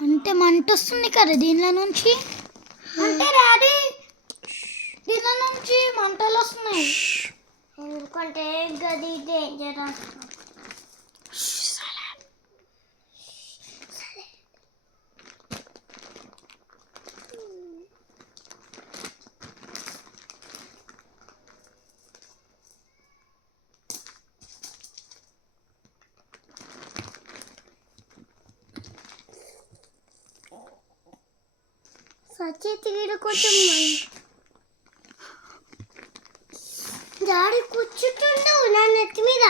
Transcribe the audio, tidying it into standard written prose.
అంటే మంట వస్తుంది కదా దీనిలో నుంచి అంటే డాడీ దీనిలో నుంచి మంటలు వస్తున్నాయి ఎందుకంటే గది డేంజర్ సచేతికి కొంచెం డాడీ కూర్చుంటుండవు నా నెత్తి మీద